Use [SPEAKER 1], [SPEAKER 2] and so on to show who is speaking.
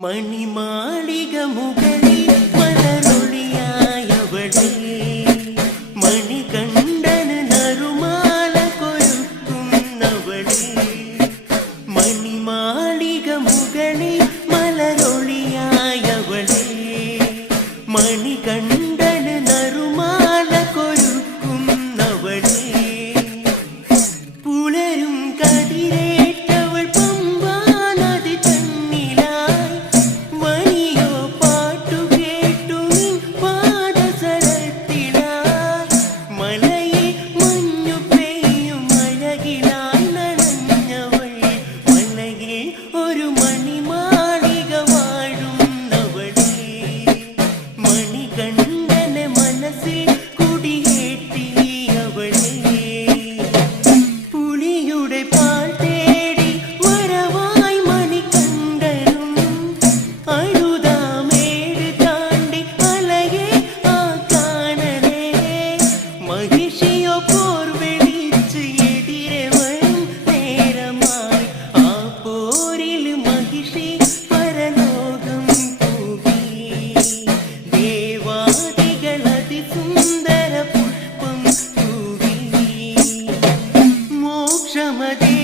[SPEAKER 1] மணிமாளிக Mughal Namadhe